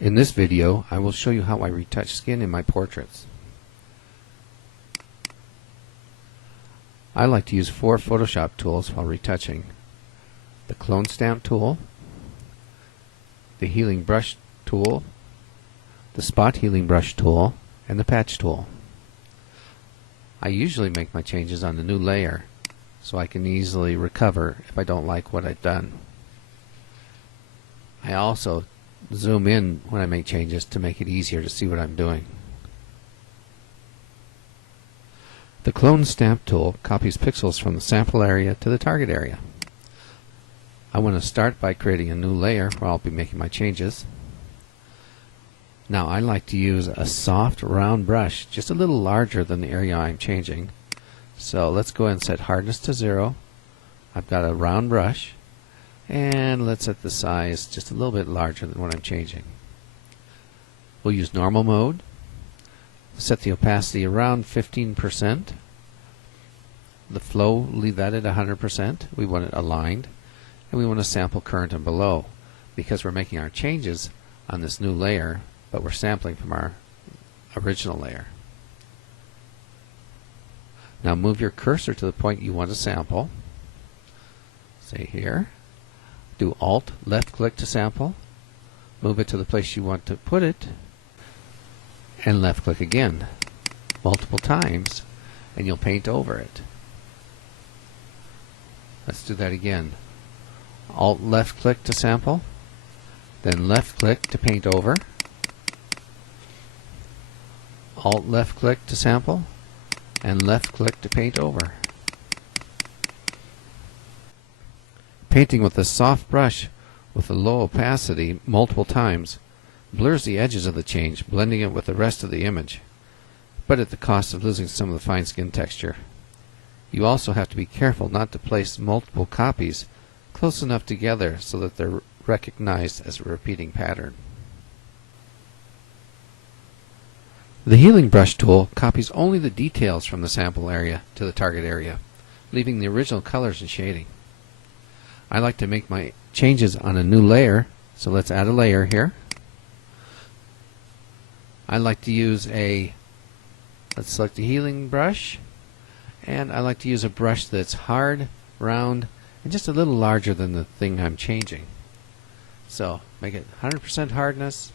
In this video, I will show you how I retouch skin in my portraits. I like to use 4 Photoshop tools while retouching: the clone stamp tool, the healing brush tool, the spot healing brush tool, and the patch tool. I usually make my changes on the new layer so I can easily recover if I don't like what I've done. I also zoom in when I make changes to make it easier to see what I'm doing. The clone stamp tool copies pixels from the sample area to the target area. I want to start by creating a new layer where I'll be making my changes. Now I like to use a soft round brush, just a little larger than the area I'm changing. So let's go ahead and set hardness to 0. I've got a round brush, and let's set the size just a little bit larger than what I'm changing. We'll use normal mode. Set the opacity around 15%. The flow, leave that at 100%. We want it aligned. And we want to sample current and below, because we're making our changes on this new layer, but we're sampling from our original layer. Now move your cursor to the point you want to sample. Say here. Do Alt, left click to sample. Move it to the place you want to put it, and left click again multiple times, and you'll paint over it. Let's do that again. Alt left click to sample, then left click to paint over, Alt left click to sample, and left click to paint over. Painting with a soft brush with a low opacity multiple times blurs the edges of the change, blending it with the rest of the image, but at the cost of losing some of the fine skin texture. You also have to be careful not to place multiple copies close enough together so that they're recognized as a repeating pattern. The healing brush tool copies only the details from the sample area to the target area, leaving the original colors and shading. I like to make my changes on a new layer, so let's add a layer here. I like to use let's select the healing brush, and I like to use a brush that's hard, round, and just a little larger than the thing I'm changing. So make it 100% hardness,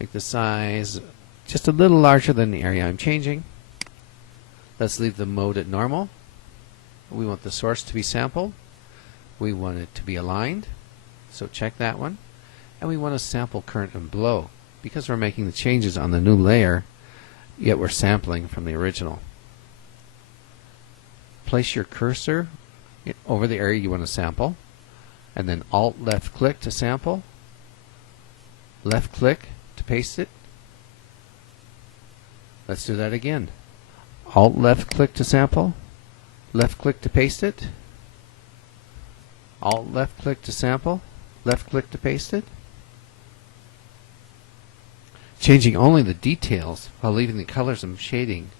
make the size just a little larger than the area I'm changing. Let's leave the mode at normal. We want the source to be sampled. We want it to be aligned, so check that one. And we want to sample current and below, because we're making the changes on the new layer, yet we're sampling from the original. Place your cursor over the area you want to sample, and then Alt left click to sample, left click to paste it. Let's do that again. Alt left click to sample, left click to paste it, Alt left click to sample, left click to paste it. Changing only the details while leaving the colors and shading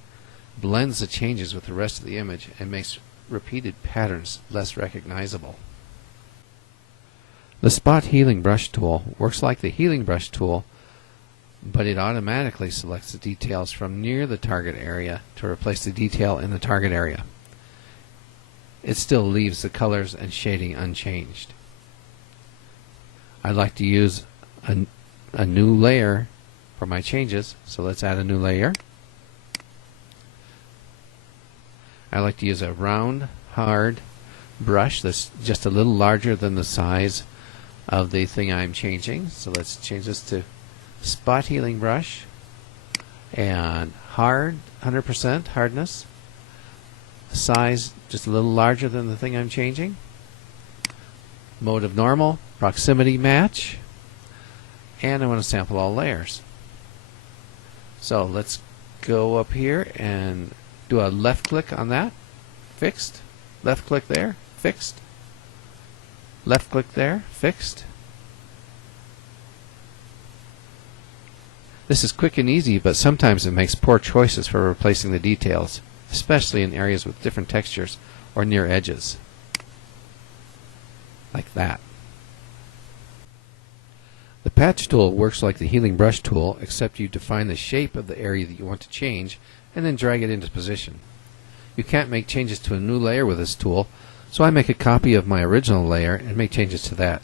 blends the changes with the rest of the image and makes repeated patterns less recognizable. The spot healing brush tool works like the healing brush tool, but it automatically selects the details from near the target area to replace the detail in the target area. It still leaves the colors and shading unchanged. I like to use a new layer for my changes, so let's add a new layer. I like to use a round, hard brush that's just a little larger than the size of the thing I'm changing. So let's change this to spot healing brush, and hard, 100% hardness. Size just a little larger than the thing I'm changing. Mode of normal, proximity match, and I want to sample all layers. So let's go up here and do a left click on that, fixed, left click there, fixed, left click there, fixed. This is quick and easy, but sometimes it makes poor choices for replacing the details, especially in areas with different textures or near edges. like that. The patch tool works like the healing brush tool, except you define the shape of the area that you want to change and then drag it into position. You can't make changes to a new layer with this tool, so I make a copy of my original layer and make changes to that.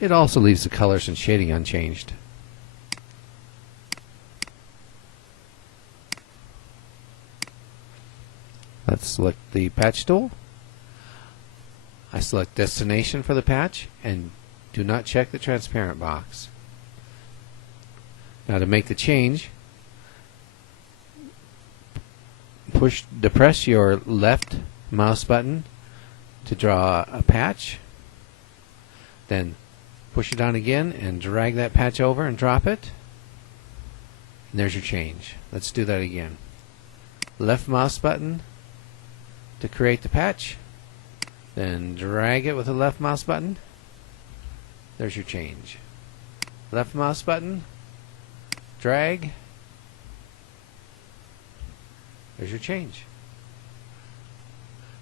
It also leaves the colors and shading unchanged. Let's select the patch tool. I select destination for the patch and do not check the transparent box. Now to make the change, depress your left mouse button to draw a patch, then push it down again and drag that patch over and drop it, and there's your change. Let's do that again. Left mouse button to create the patch, then drag it with the left mouse button. There's your change. Left mouse button, drag, there's your change.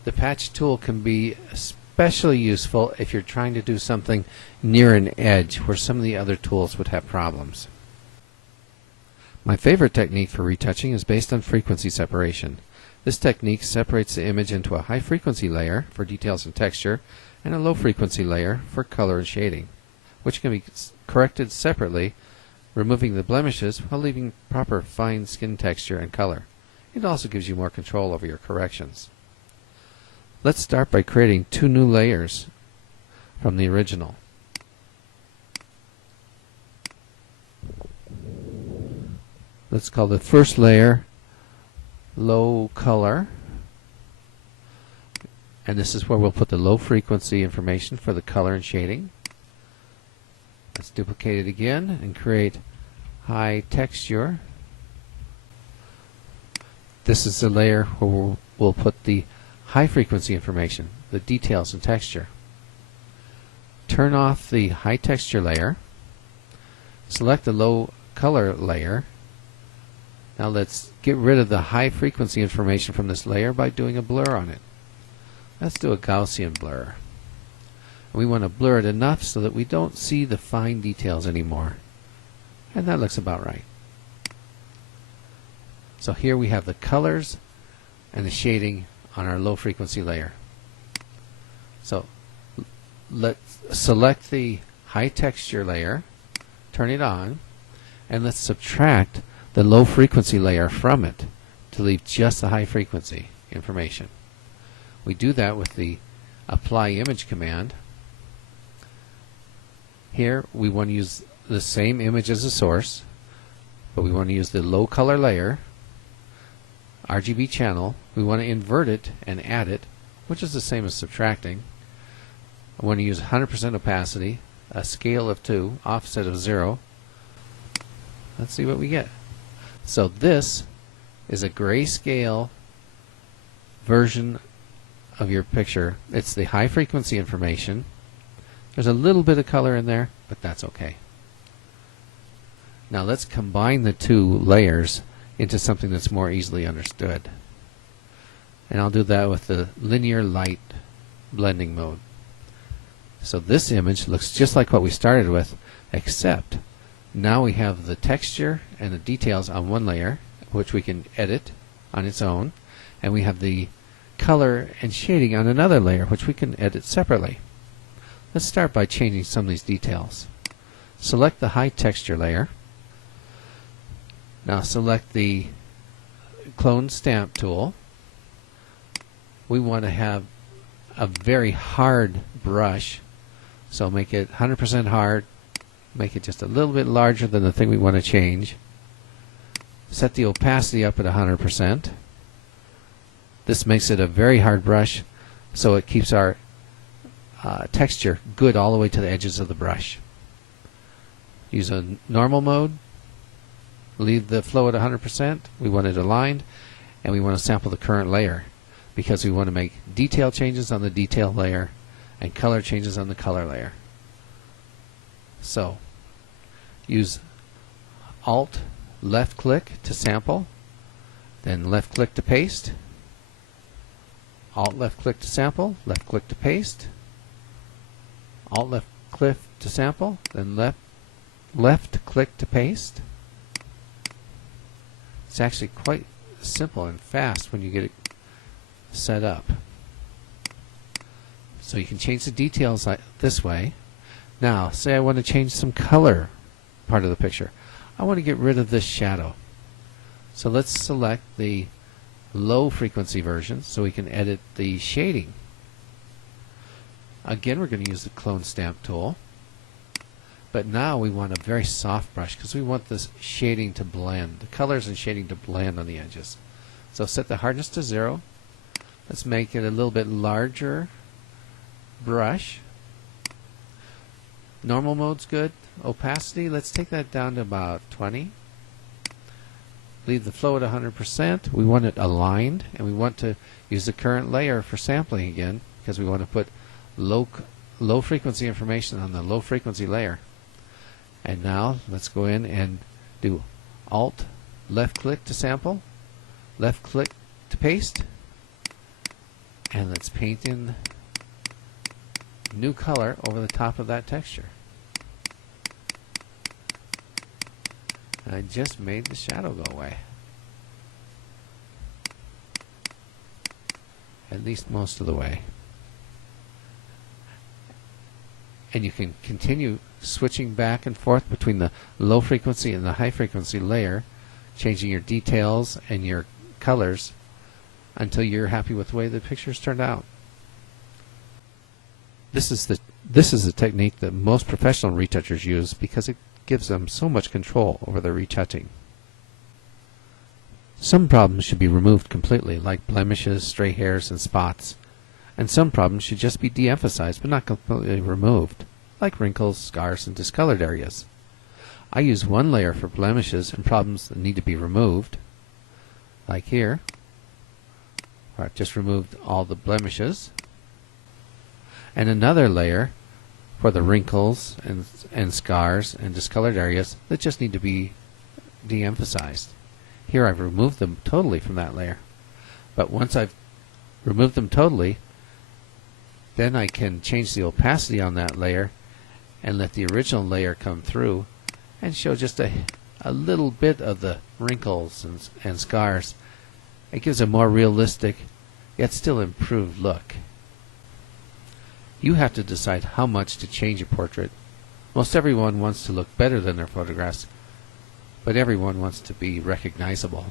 The patch tool can be especially useful if you're trying to do something near an edge where some of the other tools would have problems. My favorite technique for retouching is based on frequency separation. This technique separates the image into a high frequency layer for details and texture and a low frequency layer for color and shading, which can be corrected separately, removing the blemishes while leaving proper fine skin texture and color. It also gives you more control over your corrections. Let's start by creating two new layers from the original. Let's call the first layer low color, and this is where we'll put the low frequency information for the color and shading. Let's duplicate it again and create high texture. This is the layer where we'll put the high frequency information, the details and texture. Turn off the high texture layer, select the low color layer. Now let's get rid of the high frequency information from this layer by doing a blur on it. Let's do a Gaussian blur. We want to blur it enough so that we don't see the fine details anymore. And that looks about right. So here we have the colors and the shading on our low frequency layer. So let's select the high texture layer, turn it on, and let's subtract the low frequency layer from it to leave just the high frequency information. We do that with the apply image command. Here we want to use the same image as the source, but we want to use the low color layer, RGB channel. We want to invert it and add it, which is the same as subtracting. I want to use 100% opacity, a scale of 2, offset of 0. Let's see what we get. So this is a grayscale version of your picture. It's the high frequency information. There's a little bit of color in there, but that's okay. Now let's combine the two layers into something that's more easily understood. And I'll do that with the linear light blending mode. So this image looks just like what we started with, except now we have the texture and the details on one layer, which we can edit on its own, and we have the color and shading on another layer, which we can edit separately. Let's start by changing some of these details. Select the high texture layer. Now select the clone stamp tool. We want to have a very hard brush, so make it 100% hard. Make it just a little bit larger than the thing we want to change. Set the opacity up at 100%. This makes it a very hard brush, so it keeps our texture good all the way to the edges of the brush. Use a normal mode. Leave the flow at 100%. We want it aligned, and we want to sample the current layer because we want to make detail changes on the detail layer and color changes on the color layer. So use Alt left click to sample, then left click to paste, Alt left click to sample, left click to paste, Alt left click to sample, then left left click to paste. It's actually quite simple and fast when you get it set up. So you can change the details this way. Now, say I want to change some color part of the picture. I want to get rid of this shadow. So let's select the low frequency version so we can edit the shading. Again, we're going to use the clone stamp tool. But now we want a very soft brush because we want this shading to blend, the colors and shading to blend on the edges. So set the hardness to 0. Let's make it a little bit larger brush. Normal mode's good. Opacity, let's take that down to about 20. Leave the flow at 100%. We want it aligned, and we want to use the current layer for sampling again because we want to put low frequency information on the low frequency layer. And now let's go in and do Alt left click to sample, left click to paste, and let's paint in new color over the top of that texture. And I just made the shadow go away. At least most of the way. And you can continue switching back and forth between the low frequency and the high frequency layer, changing your details and your colors until you're happy with the way the pictures turned out. This is the technique that most professional retouchers use because it gives them so much control over their retouching. Some problems should be removed completely, like blemishes, stray hairs, and spots. And some problems should just be de-emphasized but not completely removed, like wrinkles, scars, and discolored areas. I use one layer for blemishes and problems that need to be removed, like here, where I've just removed all the blemishes, and another layer for the wrinkles and scars and discolored areas that just need to be de-emphasized. Here I've removed them totally from that layer. But once I've removed them totally, then I can change the opacity on that layer and let the original layer come through and show just a little bit of the wrinkles and scars. It gives a more realistic yet still improved look. You have to decide how much to change a portrait. Most everyone wants to look better than their photographs, but everyone wants to be recognizable.